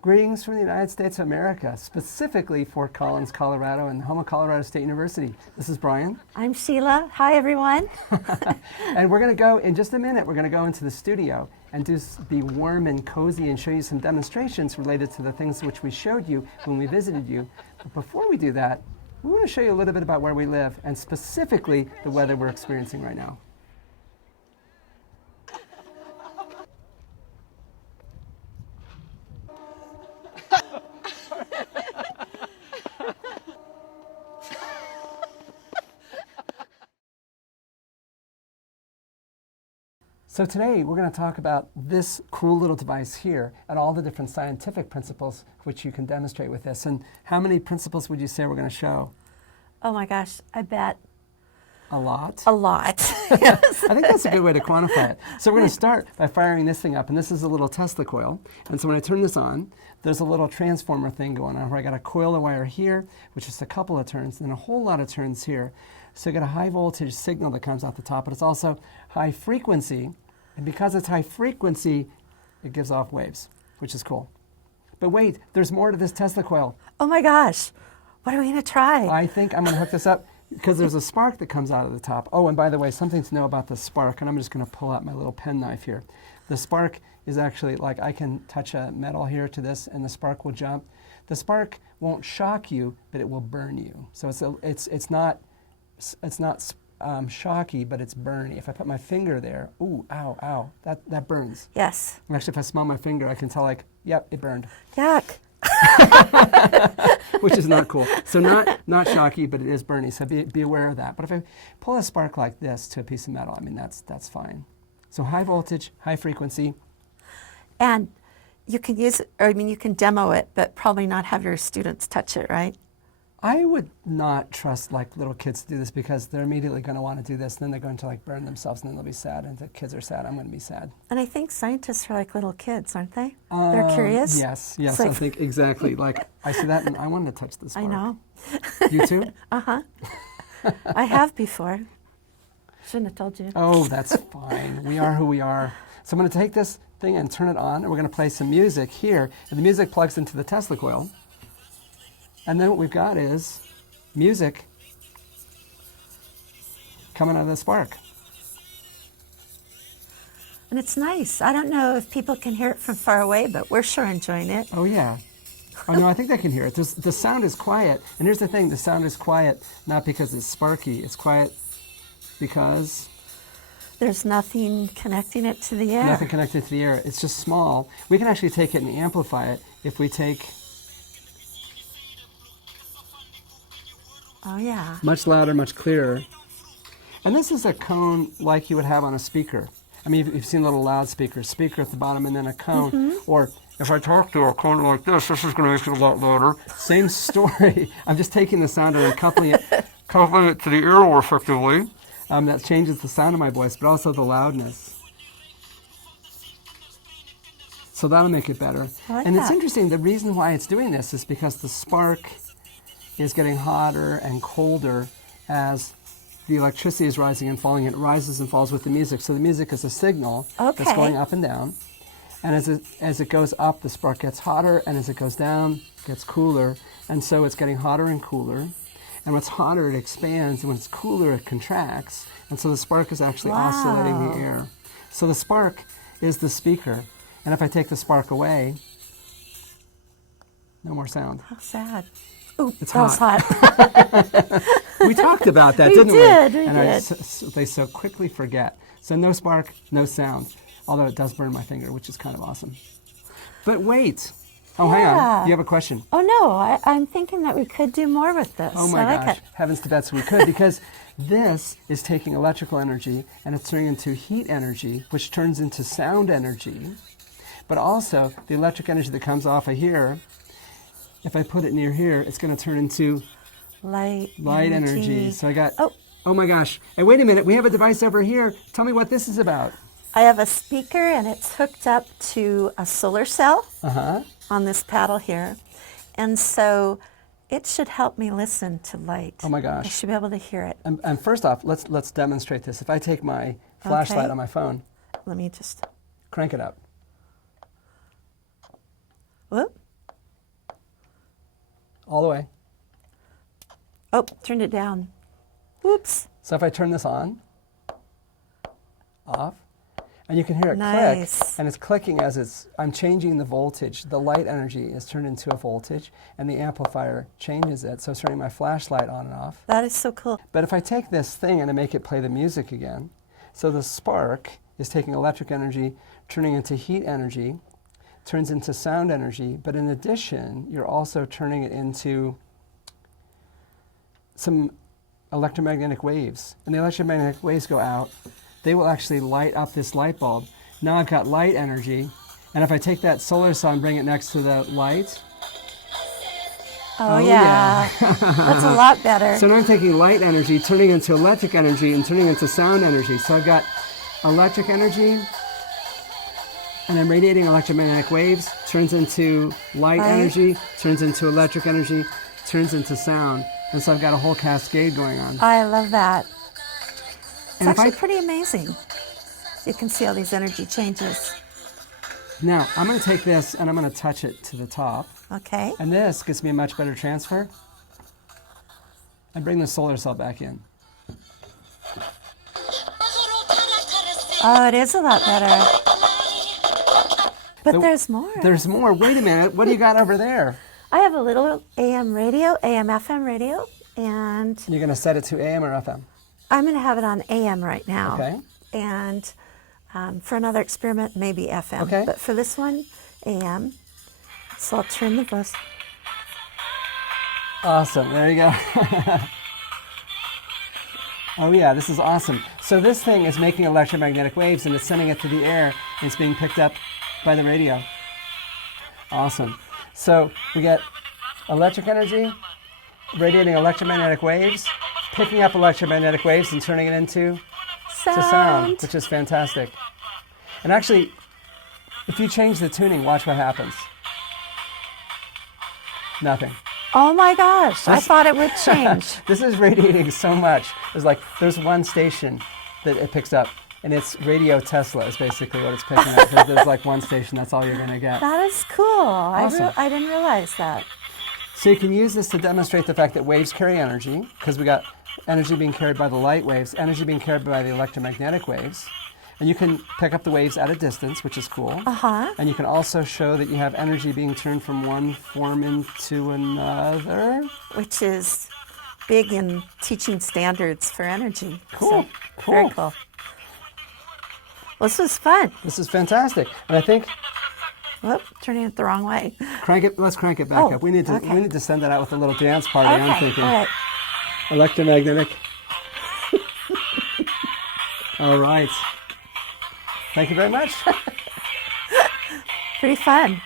Greetings from the United States of America, specifically Fort Collins, Colorado, and the home of Colorado State University. This is Brian. I'm Sheila. Hi, everyone. And we're going to go, in just a minute, we're going to go into the studio and be warm and cozy and show you some demonstrations related to the things which we showed you when we visited you. But before we do that, we want to show you a little bit about where we live and specifically the weather we're experiencing right now. So today we're going to talk about this cool little device here and all the different scientific principles which you can demonstrate with this. And how many principles would you say we're going to show? Oh my gosh, I bet. A lot? A lot. Yes. I think that's a good way to quantify it. So we're going to start by firing this thing up, and this is a little Tesla coil. And so when I turn this on, there's a little transformer thing going on where I got a coil of wire here, which is a couple of turns, and a whole lot of turns here. So I got a high voltage signal that comes out the top, but it's also high frequency. And because it's high frequency, it gives off waves, which is cool. But wait, there's more to this Tesla coil. Oh my gosh, what are we going to try? I think I'm going to hook this up because there's a spark that comes out of the top. Oh, and by the way, something to know about the spark, and I'm just going to pull out my little pen knife here. The spark is actually like I can touch a metal here to this, and the spark will jump. The spark won't shock you, but it will burn you. So it's not shocky, but it's burny. If I put my finger there, ooh, ow, ow, that burns. Yes. And actually, if I smell my finger, I can tell, like, yep, it burned. Yuck. Which is not cool. So not shocky, but it is burny, so be aware of that. But if I pull a spark like this to a piece of metal, I mean, that's fine. So high voltage, high frequency. And you can use it, or I mean, you can demo it, but probably not have your students touch it, right? I would not trust like little kids to do this because they're immediately going to want to do this, and then they're going to like burn themselves, and then they'll be sad. And if the kids are sad, I'm going to be sad. And I think scientists are like little kids, aren't they? They're curious. Yes, Like, I think exactly. Like I see that, and I wanted to touch this spark. I know. You too? Uh-huh. I have before. Shouldn't have told you. Oh, that's fine. We are who we are. So I'm going to take this thing and turn it on, and we're going to play some music here. And the music plugs into the Tesla coil. And then what we've got is music coming out of the spark. And it's nice. I don't know if people can hear it from far away, but we're sure enjoying it. Oh, yeah. Oh, no, I think they can hear it. The sound is quiet. And here's the thing. The sound is quiet not because it's sparky. It's quiet because there's nothing connecting it to the air. Nothing connected to the air. It's just small. We can actually take it and amplify it if we take... Oh, yeah. Much louder, much clearer. And this is a cone like you would have on a speaker. I mean, you've seen little loudspeakers, speaker at the bottom and then a cone. Mm-hmm. Or if I talk to a cone like this is going to make it a lot louder. Same story. I'm just taking the sound and coupling it to the ear more effectively. That changes the sound of my voice, but also the loudness. So that'll make it better. And it's interesting, the reason why it's doing this is because the spark is getting hotter and colder as the electricity is rising and falling. It rises and falls with the music. So the music is a signal that's going up and down. And as it goes up, the spark gets hotter, and as it goes down, it gets cooler. And so it's getting hotter and cooler. And what's hotter, it expands, and when it's cooler, it contracts. And so the spark is actually oscillating the air. So the spark is the speaker. And if I take the spark away, no more sound. How sad. Ooh, it's that hot. was hot. We talked about that, didn't we? We did. They so quickly forget. So no spark, no sound. Although it does burn my finger, which is kind of awesome. But wait. Oh, hang on. You have a question. Oh, no. I'm thinking that we could do more with this. Oh, my gosh. Heavens to bets we could, because this is taking electrical energy and it's turning into heat energy, which turns into sound energy. But also, the electric energy that comes off of here, if I put it near here, it's going to turn into light energy. So I got, oh my gosh. And wait a minute, we have a device over here. Tell me what this is about. I have a speaker, and it's hooked up to a solar cell on this paddle here. And so it should help me listen to light. Oh my gosh. I should be able to hear it. And first off, let's demonstrate this. If I take my flashlight on my phone. Let me just crank it up. Whoop. all the way. Oh, turned it down. Whoops. So if I turn this on, off, and you can hear it Nice. click, and it's clicking as I'm changing the voltage. The light energy is turned into a voltage, and the amplifier changes it, so it's turning my flashlight on and off. That is so cool. But if I take this thing and I make it play the music again, so the spark is taking electric energy, turning into heat energy, turns into sound energy, but in addition, you're also turning it into some electromagnetic waves. And the electromagnetic waves go out. They will actually light up this light bulb. Now I've got light energy, and if I take that solar cell and bring it next to the light, Oh yeah. That's a lot better. So now I'm taking light energy, turning into electric energy, and turning into sound energy. So I've got electric energy, and I'm radiating electromagnetic waves, turns into light energy, turns into electric energy, turns into sound. And so I've got a whole cascade going on. I love that. It's And if actually pretty amazing. You can see all these energy changes. Now, I'm going to take this and I'm going to touch it to the top. Okay. And this gives me a much better transfer. And bring the solar cell back in. Oh, it is a lot better. But there's more. There's more. Wait a minute. What do you got over there? I have a little AM radio, AM FM radio, and You're going to set it to AM or FM? I'm going to have it on AM right now. Okay. And for another experiment, maybe FM. Okay. But for this one, AM. So I'll turn the bus. Awesome. There you go. Oh yeah, this is awesome. So this thing is making electromagnetic waves and it's sending it to the air and it's being picked up by the radio. Awesome. So we get electric energy, radiating electromagnetic waves, picking up electromagnetic waves and turning it into sound, which is fantastic. And actually, if you change the tuning, watch what happens. Nothing. Oh my gosh, I thought it would change. This is radiating so much. There's one station that it picks up, and it's Radio Tesla is basically what it's picking up. There's like one station, that's all you're going to get. That is cool. Awesome. I didn't realize that. So you can use this to demonstrate the fact that waves carry energy, because we got energy being carried by the light waves, energy being carried by the electromagnetic waves. And you can pick up the waves at a distance, which is cool. Uh-huh. And you can also show that you have energy being turned from one form into another. Which is big in teaching standards for energy. Cool. So, very cool. Well, this was fun. This is fantastic. And I think Whoop, turning it the wrong way. let's crank it back up. We need to send that out with a little dance party, I'm thinking. All right. Electromagnetic. All right. Thank you very much. Pretty fun.